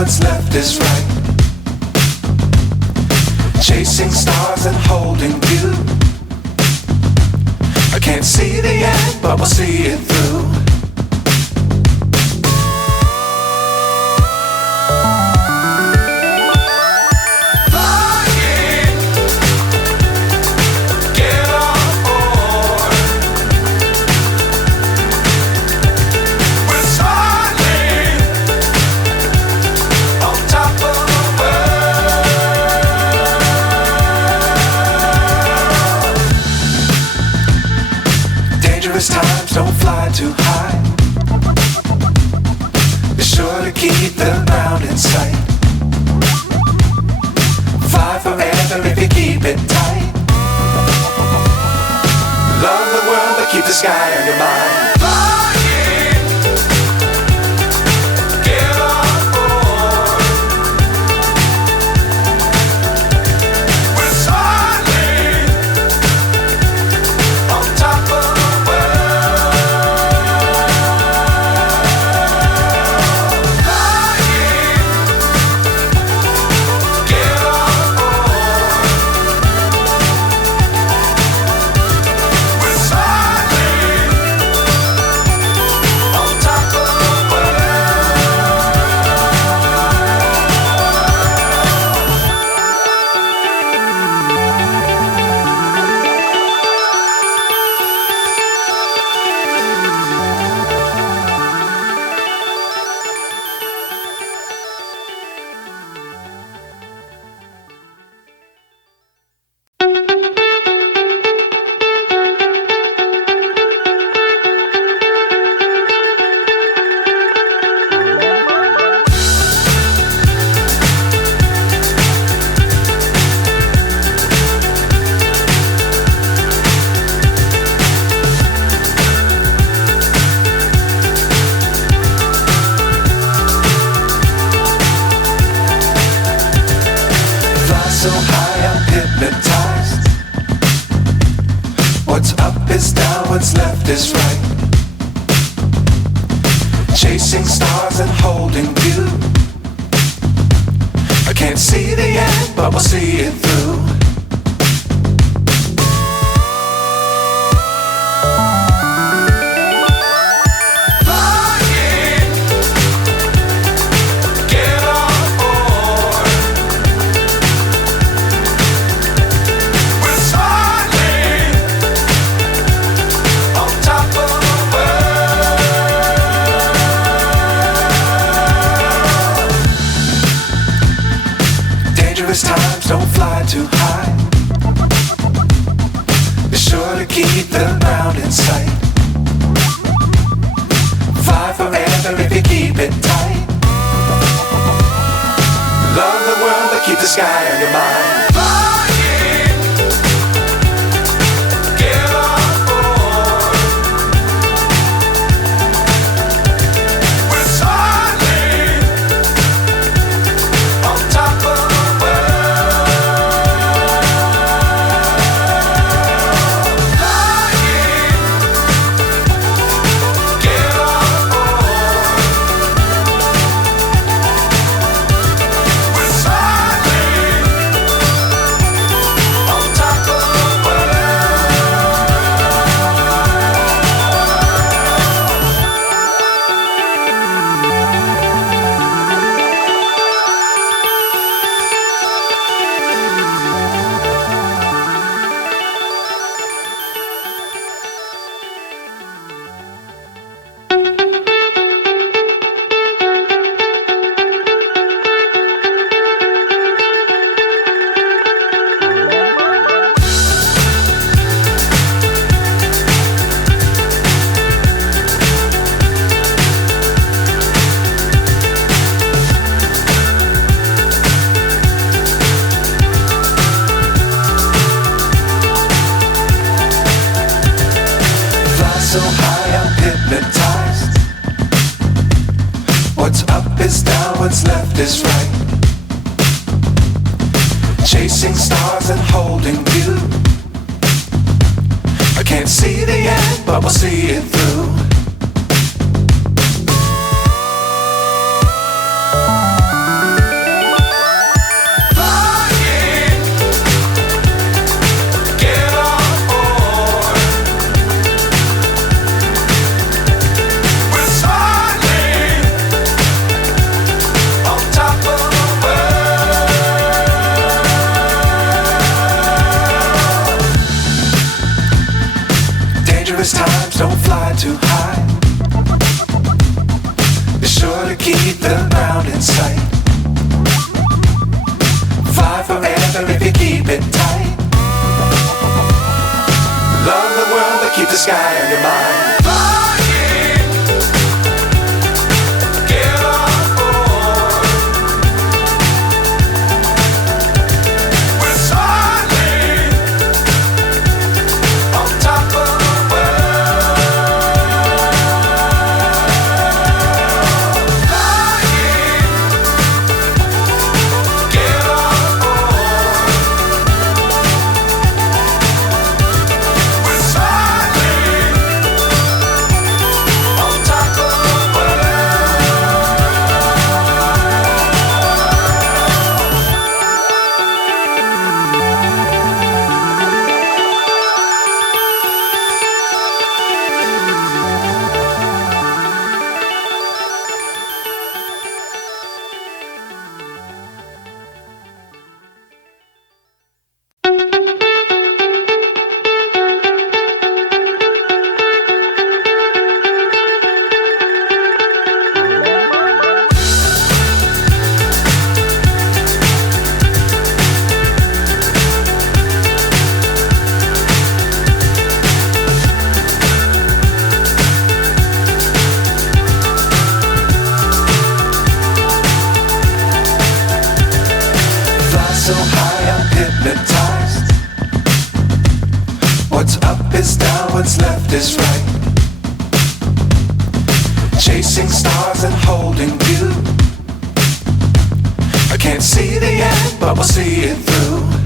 what's left is right. Chasing stars and holding you. I can't see the end, but we'll see it through. Times don't fly too high. Be sure to keep the ground in sight. Fly forever if you keep it tight. Love the world but keep the sky on your mind. So high I'm hypnotized. What's up is down, what's left is right. Chasing stars and holding you. I can't see the end, but we'll see it through. Times don't fly too high. Be sure to keep the ground in sight. Fly forever if you keep it tight. Love the world but keep the sky on your mind. So high I'm hypnotized. What's up is down, what's left is right. Chasing stars and holding you. I can't see the end, but we'll see it through. keep the ground in sight. Fly forever if you keep it tight. Love the world but keep the sky on your mind. Flying, get on board. We're soaring on top of the world. Flying, get on board. We're soaring on top of the fly so high I'm hypnotized. What's up is down, what's left is right. Chasing stars and holding you. I can't see the end, but we'll see it through.